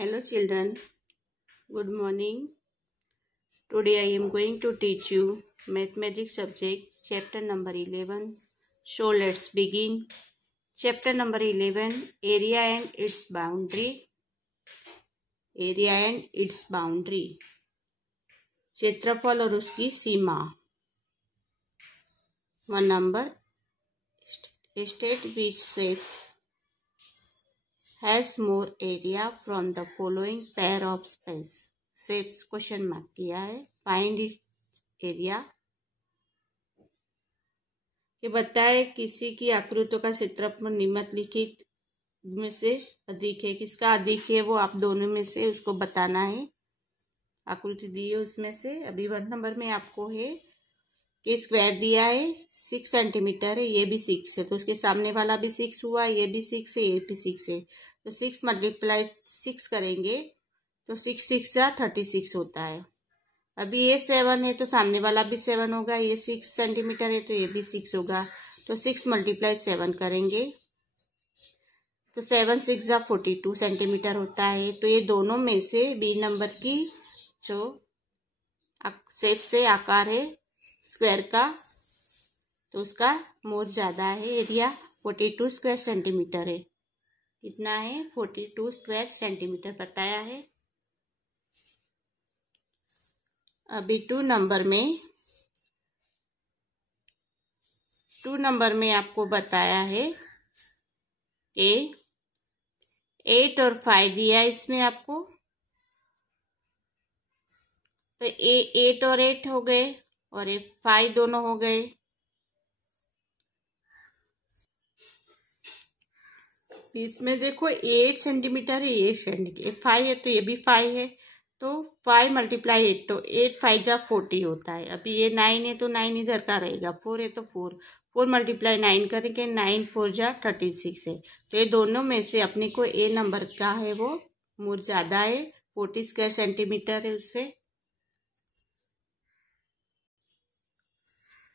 Hello children, good morning. Today I am going to teach you mathematics subject chapter number 11. So let's begin. Chapter number 11, area and its boundary. Area and its boundary. क्षेत्रफल और उसकी सीमा. One number, state which state has more area from the following pair of shapes question mark किया है. Find it area. कि बताए किसी की आकृतियों का क्षेत्रफल निम्नलिखित में से अधिक है. किसका अधिक है वो आप दोनों में से उसको बताना है. आकृति दी है उसमें से. अभी 1 नंबर में आपको है कि स्क्वायर दिया है 6 सेंटीमीटर है. ये भी 6 है तो उसके सामने वाला भी 6 हुआ. ये भी 6 है, ये भी 6 है. तो 6 मल्टीप्लाई 6 करेंगे तो 6 6 जा 36 होता है. अभी ये 7 है तो सामने वाला भी 7 होगा. ये 6 सेंटीमीटर है तो ये भी 6 होगा. तो 6 मल्टीप्लाई 7 करेंगे तो 7 6 जा 42 सेंटीमीटर होता है. तो ये दोनों में से बी नंबर की जो शेप से आकार है स्क्वायर का तो उसका मोर ज्यादा है. एरिया 42 स्क्वायर सेंटीमीटर है. कितना है? 42 स्क्वायर सेंटीमीटर बताया है. अभी 2 नंबर में आपको बताया है कि 8 और 5 दिया है इसमें आपको. तो 8 और 8 हो गए और 5 दोनों हो गए. इसमें देखो 8 सेंटीमीटर है, ये 5 है तो ये भी 5 है. तो 5 मल्टीप्लाई 8 तो 8 5 जा 40 होता है. अभी ये 9 है तो 9 इधर का रहेगा. 4 है तो 4 मल्टीप्लाई 9 करेंगे. 9 4 जा 36 है. तो ये दोनों में से अपने को ए नंबर का है वो मोर ज्यादा है. 40 स्क्वायर सेंटीमीटर है उससे.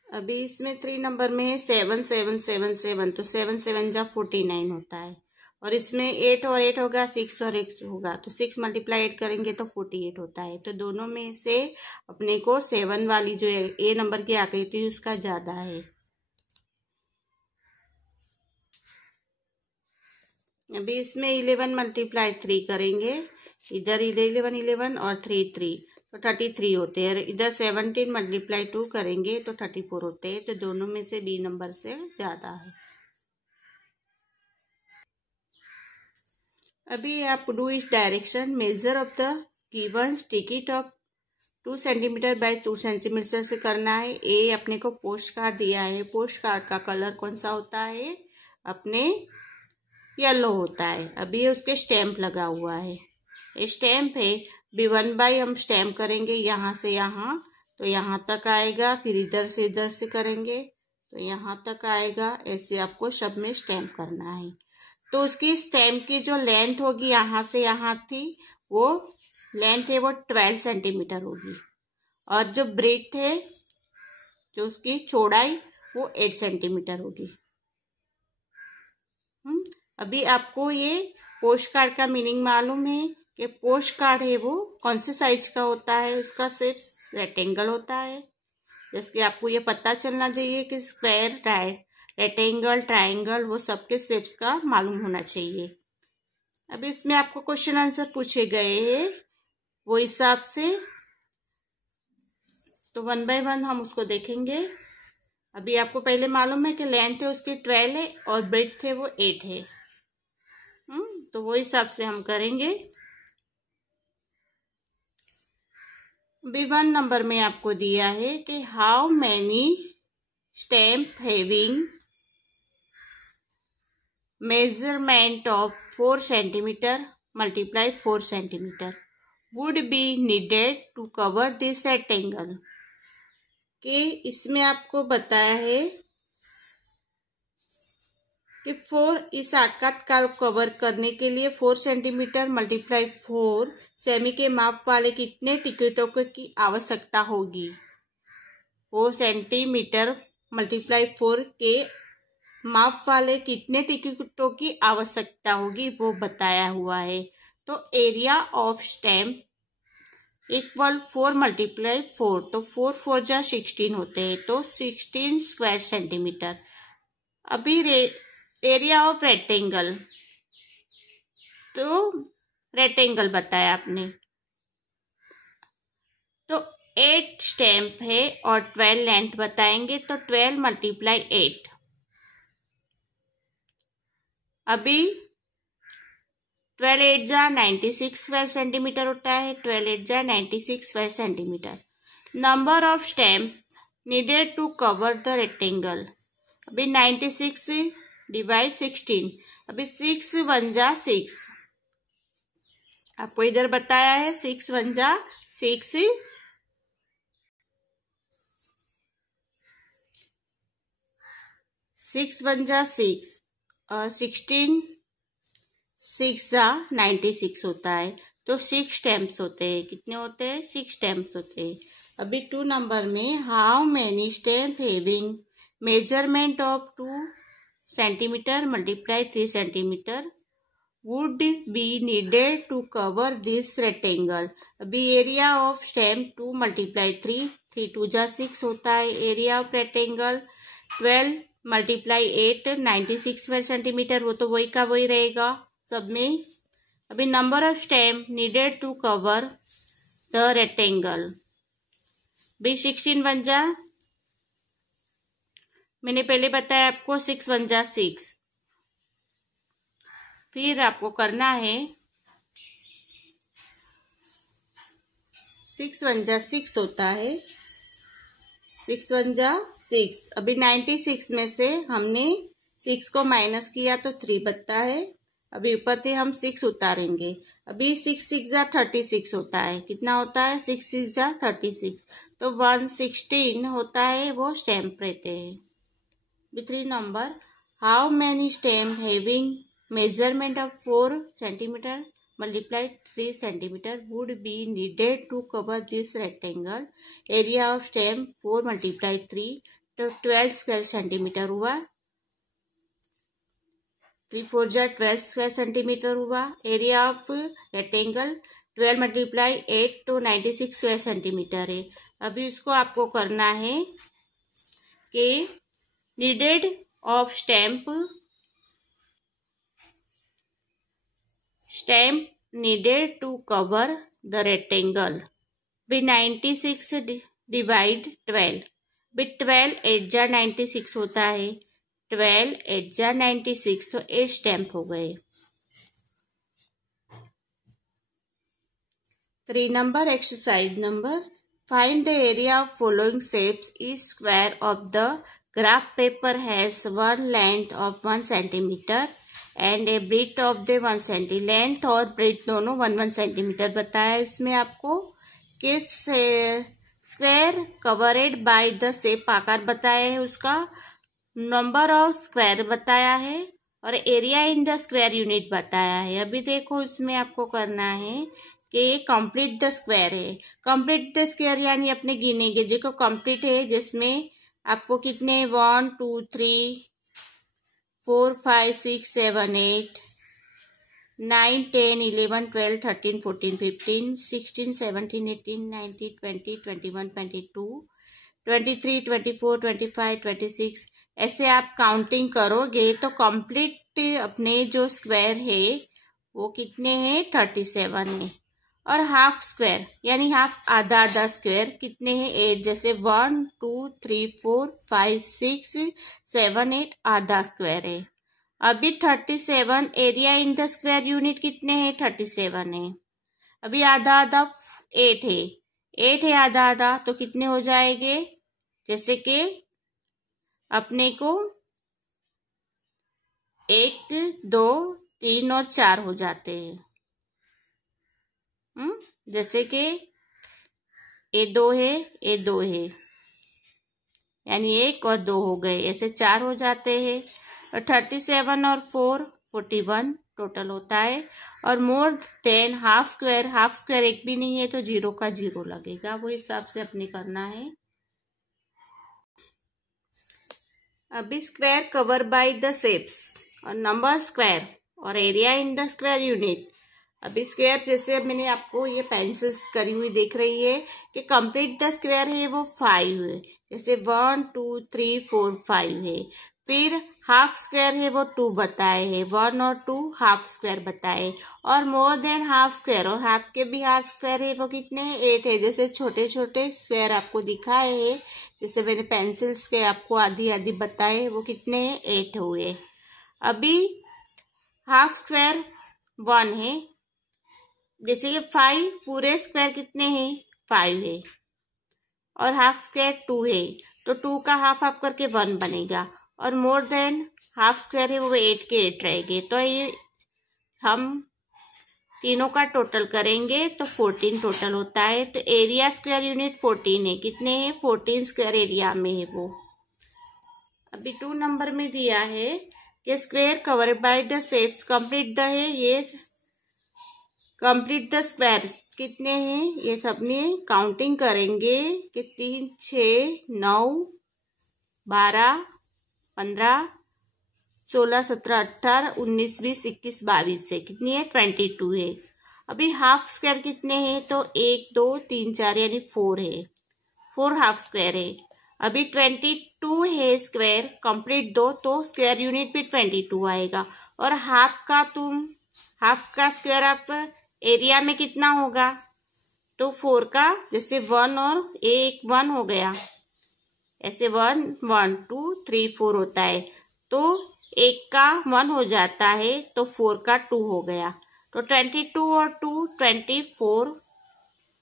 अभी इसमें 3 नंबर में 7 7 7 7 तो 7 7 जा 49 होता है. और इसमें 8 और 8 होगा, 6 और 1 होगा. तो 6 मल्टीप्लाई 8 करेंगे तो 48 होता है. तो दोनों में से अपने को 7 वाली जो है ए नंबर की आकृति उसका ज्यादा है. अभी इसमें 11 मल्टीप्लाई 3 करेंगे. इधर 11 11 और 3 3 तो 33 होते हैं. इधर 17 मल्टीप्लाई 2 करेंगे तो 34 होते हैं. तो दोनों में से बी नंबर से ज्यादा है. अभी आप डू इस direction measure of the given ticket of 2 centimetre bye 2 centimetre से करना है. ए अपने को पोस्ट कार्ड दिया है. पोस्ट कार्ड का कलर कौन सा होता है? अपने येलो होता है. अभी उसके स्टैम्प लगा हुआ है. स्टैम्प है बी 1 बाई हम स्टैम्प करेंगे यहाँ से यहाँ तो यहाँ तक आएगा. फिर इधर से करेंगे तो यहाँ तक आएगा. ऐसे आपको सब में स्टैम्प करना है. तो उसकी स्टैम्प की जो लेंथ होगी यहाँ से यहाँ थी वो लेंथ है वो 12 सेंटीमीटर होगी. और जो ब्रेड्थ है जो उसकी चौड़ाई वो 8 सेंटीमीटर होगी. अभी आपको ये पोस्ट कार्ड का मीनिंग मालूम है कि पोस्ट कार्ड है वो कौन से साइज का होता है. उसका शेप रेक्टेंगल होता है. जैसे आपको ये पता चलना चाहिए कि स्क्वायर रेक्टेंगल ट्रायंगल वो सबके शेप्स का मालूम होना चाहिए. अभी इसमें आपको क्वेश्चन आंसर पूछे गए हैं वो हिसाब से. तो 1 बाय 1 हम उसको देखेंगे. अभी आपको पहले मालूम है कि लेंथ है उसकी 12 है और ब्रेड्थ है वो 8 है. तो वो हिसाब से हम करेंगे. B1 नंबर में आपको दिया है कि how many stamp having measurement of 4 centimetre multiply 4 centimetre would be needed to cover this rectangle. कि इसमें आपको बताया है कि 4 इस आकार का कवर करने के लिए 4 सेंटीमीटर मल्टीप्लाई 4 सेमी के माप वाले कितने टिकटों की आवश्यकता होगी. 4 सेंटीमीटर मल्टीप्लाई 4 के माप वाले कितने टिकटों की आवश्यकता होगी वो बताया हुआ है. तो area of stem equal 4 multiply 4, तो 4 4 जा 16 होते हैं, तो 16 स्क्वायर सेंटीमीटर। अभी एरिया ऑफ रेक्टेंगल, तो रेक्टेंगल बताया आपने, तो 8 स्टेम्प है और 12 लेंथ बताएंगे, तो 12 मल्टीप्लाई 8। अभी 12 8 जा 96 स्क्वायर सेंटीमीटर होता है, 12 8 जा 96 square centimetre. Number of stamp needed to cover the rectangle, अभी 96 डिवाइड 16, अभी 6 1 जा 6, आपको इधर बताया है 6 1 जा 6, 6 1 जा 6 और 16 6 जा 96 होता है, तो 6 स्टेम्प्स होते हैं। कितने होते हैं? 6 स्टेम्प्स होते हैं। अभी 2 नंबर में how many stamp having measurement of 2 centimetre multiply 3 centimetre would be needed to cover this rectangle. अभी एरिया ऑफ स्टेम्प 2 मल्टीप्लाई 3, 3 2 जा 6 होता है। Area of rectangle 12 multiply 8, 96 square centimetre, वो तो वही का वही रहेगा सब में। अभी number of stamp needed to cover the rectangle, भी 16 1 जा, मैंने पहले बताया आपको 6 1 जा 6, फिर आपको करना है 6 1 जा 6 होता है, 6 1 जा 6। अभी 96 में से हमने 6 को माइनस किया तो 3 बचता है, अभी ऊपर से हम 6 उतारेंगे। अभी 6 6 जा 36 होता है, कितना होता है? 6 6 जा 36, तो 116 होता है, वो स्टेम्प रहते हैं। 3 number how many stamp having measurement of 4 centimetre multiply 3 centimetre would be needed to cover this rectangle. Area of stamp 4 multiply 3, तो 12 स्क्वायर सेंटीमीटर हुआ, 3 4 जा 12 स्क्वायर सेंटीमीटर हुआ। एरिया ऑफ रेक्टेंगल 12 मल्टीप्लाई 8, तो 96 स्क्वायर सेंटीमीटर है। अभी उसको आपको करना है कि needed of stamp needed to cover the rectangle, भी 96 डिवाइड 12, भी 12 8 जा 96 होता है, 12 8 जा 96, तो 8 स्टेम्प हो गए। 3 number exercise number find the area of following shapes is square of the graph paper has 1 length of 1 centimetre and a breadth of the 1 centi, length और ब्रेथ दोनों 1 1 सेंटीमीटर बताया। इसमें आपको किस square covered by the shape आकार बताया है, उसका नंबर ऑफ स्क्वायर बताया है और area in the square unit बताया है। अभी देखो इसमें आपको करना है कि कंप्लीट द स्क्वायर है। कंप्लीट द स्क्वायर यानी अपने गिनेंगे देखो कंप्लीट है, जिसमें आपको कितने 1 2 3 4 5 6 7 8 9 10 11 12 13 14 15 16 17 18 19 20 21 22 23 24 25 26, ऐसे आप काउंटिंग करोगे तो कंप्लीट अपने जो स्क्वायर है वो कितने हैं 37 है। और हाफ स्क्वायर यानी हाफ आधा आधा स्क्वायर कितने हैं 8, जैसे 1 2 3 4 5 6 7 8 आधा स्क्वायर है। अभी 37 area in the square unit कितने हैं 37 है। अभी आधा आधा 8 है, 8 है आधा आधा, तो कितने हो जाएंगे, जैसे कि अपने को 1 2 3 और 4 हो जाते हैं। जैसे कि ए 2 है, ए 2 है, यानी 1 और 2 हो गए, ऐसे 4 हो जाते हैं। और 37 और 4 41 टोटल होता है। और मोर देन हाफ स्क्वायर एक भी नहीं है, तो 0 का 0 लगेगा, वो हिसाब से अपने करना है। अभी square cover by the shapes और नंबर स्क्वायर और area in the square unit. अब स्क्वायर जैसे मैंने आपको ये पेंसिल्स करी हुई दिख रही है कि कंप्लीट द स्क्वायर है वो 5 है, जैसे 1 2 3 4 5 है। फिर हाफ स्क्वायर है वो 2 बताए है, 1 और 2 हाफ स्क्वायर बताए, और मोर देन हाफ स्क्वायर और हाफ के भी हाफ स्क्वायर है वो कितने हैं 8 है। जैसे छोटे छोटे स्क्वायर आपको दिखाए हैं, जैसे मैंने पेंसिल्स के आपको आधी आधी बताए, वो कितने हैं 8 हुए। अभी हाफ स्क्वायर 1 है, जैसे कि 5 पूरे स्क्वायर कितने हैं 5 है, और हाफ स्क्वायर 2 है, तो 2 का हाफ हाफ करके 1 बनेगा, और मोर देन हाफ स्क्वायर है वो 8 के 8 रहेंगे। तो ये हम तीनों का टोटल करेंगे तो 14 टोटल होता है। तो एरिया स्क्वायर यूनिट 14 है, कितने हैं 14 स्क्वायर एरिया में है वो। अभी 2 नंबर में दिया है कि square covered by the shapes complete the है, ये कंप्लीट द स्क्वायर कितने हैं ये सबने काउंटिंग करेंगे कि 3 6 9 12 15 16 17 18 19 20 21 22 है, कितनी है 22 है। अभी हाफ स्क्वायर कितने हैं तो 1 2 3 4 यानी 4 है, 4 हाफ स्क्वायर है। अभी 22 है स्क्वायर कंप्लीट दो, तो स्क्वायर यूनिट भी 22 आएगा। और हाफ का स्क्वायर आप एरिया में कितना होगा तो 4 का, जैसे 1 और 1 हो गया, ऐसे 1 1 2 3 4 होता है, तो 1 का 1 हो जाता है, तो 4 का 2 हो गया, तो 22 और 2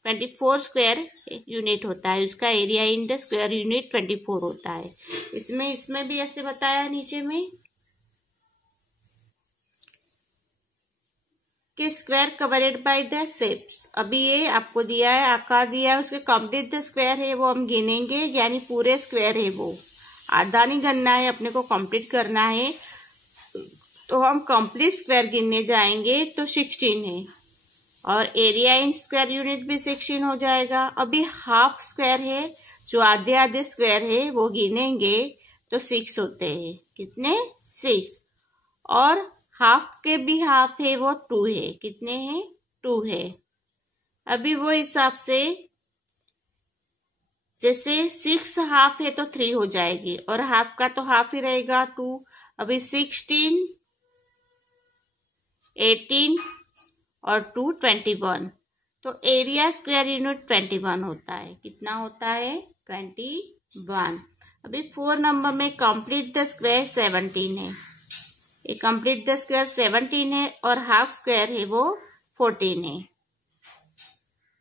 24 स्क्वायर यूनिट होता है, उसका area in the square unit 24 होता है। इसमें भी ऐसे बताया नीचे में कि square covered by the shapes. अभी ये आपको दिया है, आकार दिया है, उसके कंप्लीट द स्क्वायर है वो हम गिनेंगे, यानी पूरे स्क्वायर है वो, आधा नहीं गिनना है, अपने को कंप्लीट करना है। तो हम कंप्लीट स्क्वायर गिनने जाएंगे तो 16 है, और एरिया इन स्क्वायर यूनिट भी 16 हो जाएगा। अभी हाफ स्क्वायर है, जो आधे आधे स्क्वायर है वो गिनेंगे तो 6 होते हैं, कितने 6, और हाफ के भी हाफ है वो 2 है, कितने हैं 2 है। अभी वो हिसाब से जैसे 6 हाफ है तो 3 हो जाएगी, और हाफ का तो हाफ ही रहेगा 2। अभी 16 18 और 2 21, तो एरिया स्क्वायर यूनिट 21 होता है, कितना होता है 21। अभी 4 नंबर में कंप्लीट द स्क्वायर 17 है, ये कंप्लीट द स्क्वायर 17 है, और हाफ स्क्वायर है वो 14 है।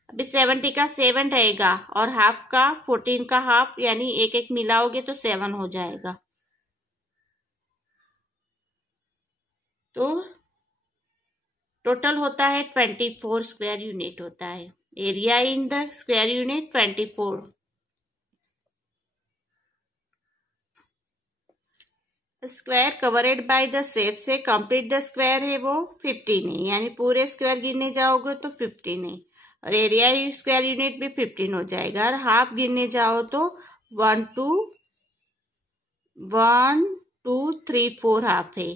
अभी 70 का 7 रहेगा, और हाफ का 14 का हाफ, यानी एक एक मिलाओगे तो 7 हो जाएगा। तो टोटल होता है 24 स्क्वायर यूनिट होता है, area in the square unit 24। Square covered by the shape से कंप्लीट द स्क्वायर है वो 15 है, यानी पूरे स्क्वायर गिनने जाओगे तो 15 है, और एरिया स्क्वायर यूनिट भी 15 हो जाएगा। और हाफ गिनने जाओ तो 1 2 3 4 हाफ है,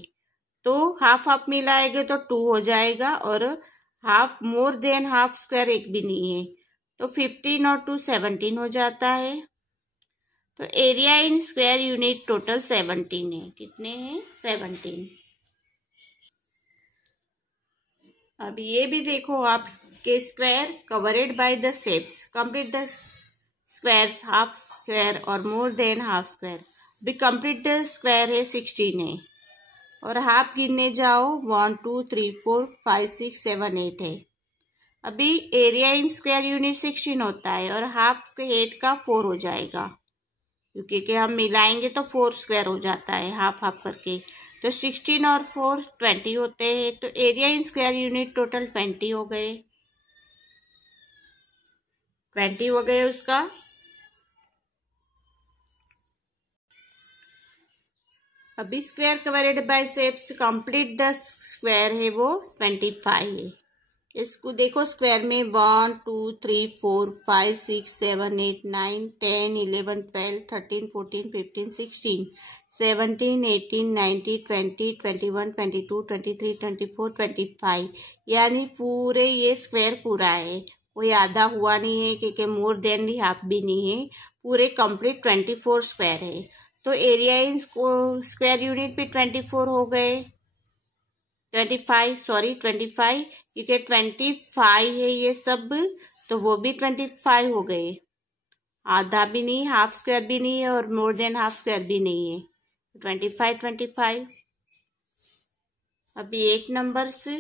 तो हाफ हाफ मिलाएंगे तो 2 हो जाएगा, और half more than half square एक भी नहीं है, तो 15 और 2 17 हो जाता है। तो area in square unit total 17 है, कितने हैं 17। अब ये भी देखो आप के square covered by the shapes complete the squares half square और मोर देन हाफ स्क्वायर। भी कंप्लीट द स्क्वायर है 16 है, और हाफ गिनने जाओ 1 2 3 4 5 6 7 8 है। अभी एरिया इन स्क्वायर यूनिट 16 होता है, और हाफ के 8 का 4 हो जाएगा, क्योंकि हम मिलाएंगे तो 4 स्क्वायर हो जाता है हाफ हाफ करके, तो 16 और 4 20 होते हैं। तो area in square unit total 20 हो गए, 20 हो गए उसका। अभी square covered by shapes complete the square है वो 25 है। इसको देखो स्क्वायर में 1 2 3 4 5 6 7 8 9 10 11 12 13 14 15 16 17, 18, 19, 20, 21, 22, 23, 24, 25, यानी पूरे ये स्क्वायर पूरा है, कोई आधा हुआ नहीं है क्योंकि मोर देन हाफ भी नहीं है, पूरे कंप्लीट 24 स्क्वायर है। तो एरिया इन स्क्वायर यूनिट पे 24 हो गए, 25 क्योंकि 25 है ये सब, तो वो भी 25 हो गए, आधा भी नहीं, हाफ स्क्वायर भी नहीं है और मोर देन हाफ स्क्वायर भी नहीं है, 25। अभी 8 नंबर से,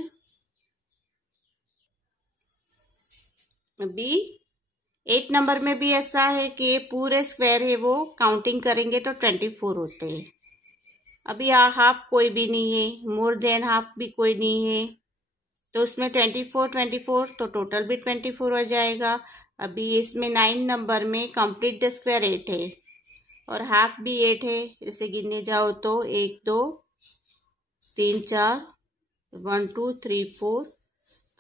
अभी 8 नंबर में भी ऐसा है कि पूरे स्क्वायर है वो काउंटिंग करेंगे तो 24 होते हैं। अभी हाफ कोई भी नहीं है, मोर देन हाफ भी कोई नहीं है, तो उसमें 24 तो टोटल भी 24 हो जाएगा। अभी इसमें 9 नंबर में कंप्लीट द स्क्वायर 8 है और हाफ भी 8 है, इसे गिनने जाओ तो 1 2 3 4 1 2 3 4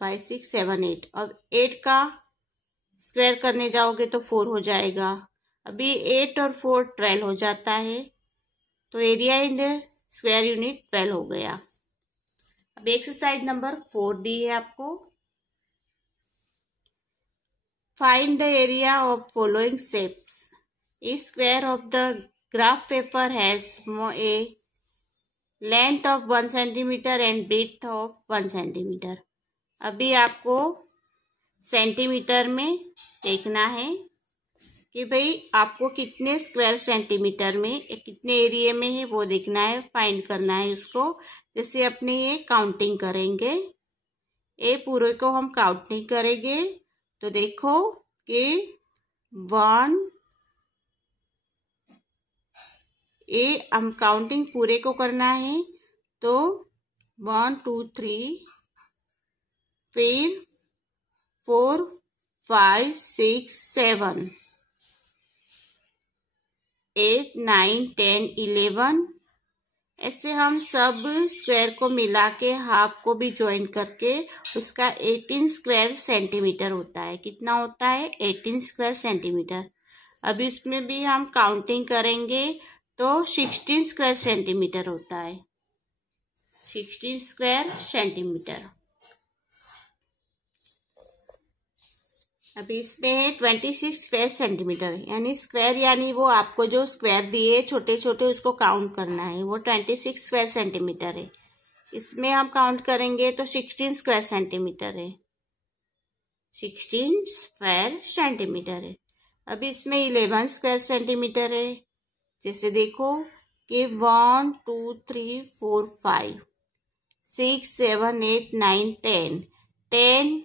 5 6 7 8, अब 8 का स्क्वायर करने जाओगे तो 4 हो जाएगा। अभी 8 और 4 12 हो जाता है, तो area in the square unit 12 हो गया। अब एक्सरसाइज नंबर 4 दी है आपको, find the area of following shapes. Each square of the graph paper has a length of 1 centimeter and breadth of 1 centimeter। अभी आपको सेंटीमीटर में देखना है कि भाई आपको कितने स्क्वायर सेंटीमीटर में, कितने एरिया में है वो देखना है, फाइंड करना है उसको। जैसे अपने ये काउंटिंग करेंगे, ए पूरे को हम काउंटिंग करेंगे तो देखो कि 1 हम काउंटिंग पूरे को करना है तो 1 2 3, फिर 4 5 6 7 8 9 10 11, ऐसे हम सब स्क्वायर को मिला के हाफ को भी ज्वाइन करके उसका 18 स्क्वायर सेंटीमीटर होता है। कितना होता है? 18 स्क्वायर सेंटीमीटर। अब इसमें भी हम काउंटिंग करेंगे तो 16 स्क्वायर सेंटीमीटर होता है, 16 स्क्वायर सेंटीमीटर। अभी इसमें है 26 स्क्वायर सेंटीमीटर, यानी स्क्वायर यानी वो आपको जो स्क्वायर दिए छोटे छोटे उसको काउंट करना है, वो 26 स्क्वायर सेंटीमीटर है। इसमें हम काउंट करेंगे तो 16 स्क्वायर सेंटीमीटर है, 16 स्क्वायर सेंटीमीटर है। अभी इसमें 11 स्क्वायर सेंटीमीटर है। जैसे देखो कि 1 2 3 4 5 6 7 8 9 10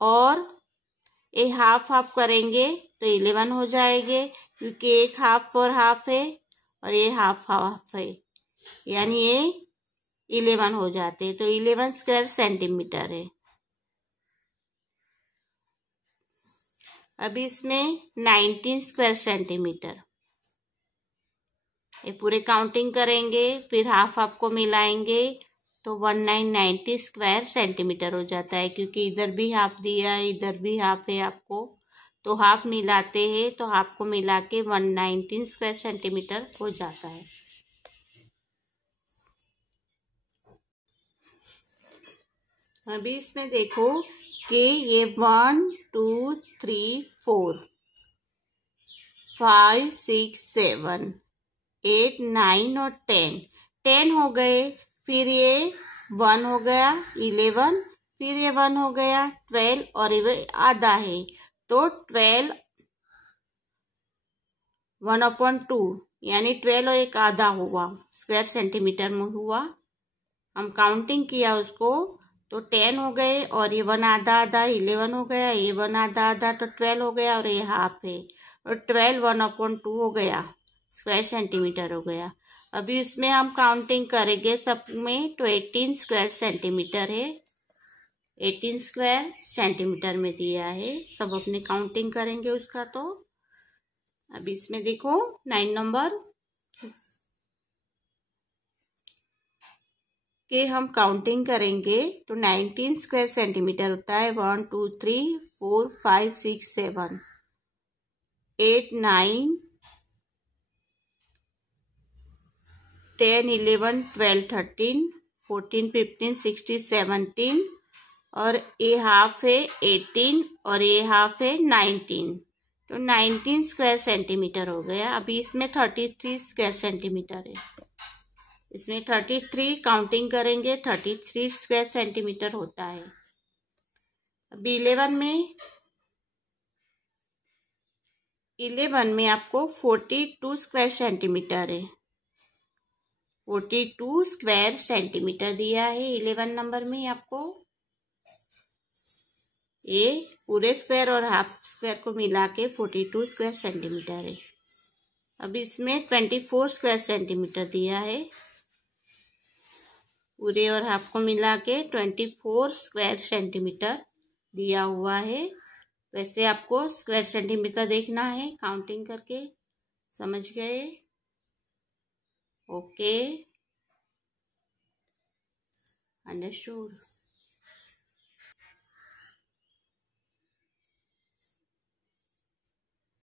और ये हाफ हाफ करेंगे तो 11 हो जाएंगे, क्योंकि एक हाफ और हाफ है और ये हाफ हाफ है, यानी ये 11 हो जाते हैं, तो 11 स्क्वायर सेंटीमीटर है। अभी इसमें 19 स्क्वायर सेंटीमीटर, ये पूरे काउंटिंग करेंगे फिर हाफ हाफ को मिलाएंगे तो 1990 स्क्वायर सेंटीमीटर हो जाता है, क्योंकि इधर भी हाफ दिया है इधर भी हाफ है आपको, तो हाफ मिलाते हैं तो हाफ को मिला के 119 स्क्वायर सेंटीमीटर हो जाता है। अभी इसमें देखो कि ये 1 2 3 4 5 6 7 8 9 और 10 हो गए, फिर ये 1 हो गया 11, फिर ये 1 हो गया 12 और ये आधा है, तो 12 1/2 यानी 12 और एक आधा हुआ स्क्वायर सेंटीमीटर में हुआ। हम काउंटिंग किया उसको तो 10 हो गए और ये 1 आधा आधा 11 हो गया, ये 1 आधा आधा तो 12 हो गया और ये हाफ है, और 12 1/2 हो गया स्क्वायर सेंटीमीटर हो गया। अभी इसमें हम काउंटिंग करेंगे सब में तो 18 स्क्वायर सेंटीमीटर है, 18 स्क्वायर सेंटीमीटर में दिया है, सब अपने काउंटिंग करेंगे उसका। तो अभी इसमें देखो 9 नंबर के हम काउंटिंग करेंगे तो 19 स्क्वायर सेंटीमीटर होता है। 1 2 3 4 5 6 7 8 9 10, 11, 12, 13, 14, 15, 16, 17 और ये हाफ है 18 और ये हाफ है 19, तो 19 स्क्वायर सेंटीमीटर हो गया। अभी इसमें 33 स्क्वायर सेंटीमीटर है, इसमें 33 काउंटिंग करेंगे 33 स्क्वायर सेंटीमीटर होता है। अभी 11 में आपको 42 स्क्वायर सेंटीमीटर है, 42 स्क्वायर सेंटीमीटर दिया है 11 नंबर में आपको। ये पूरे स्क्वायर और हाफ स्क्वायर को मिला के 42 स्क्वायर सेंटीमीटर है। अब इसमें 24 स्क्वायर सेंटीमीटर दिया है, पूरे और हाफ को मिला के 24 स्क्वायर सेंटीमीटर दिया हुआ है। वैसे आपको स्क्वायर सेंटीमीटर देखना है काउंटिंग करके, समझ गए? Okay, understood.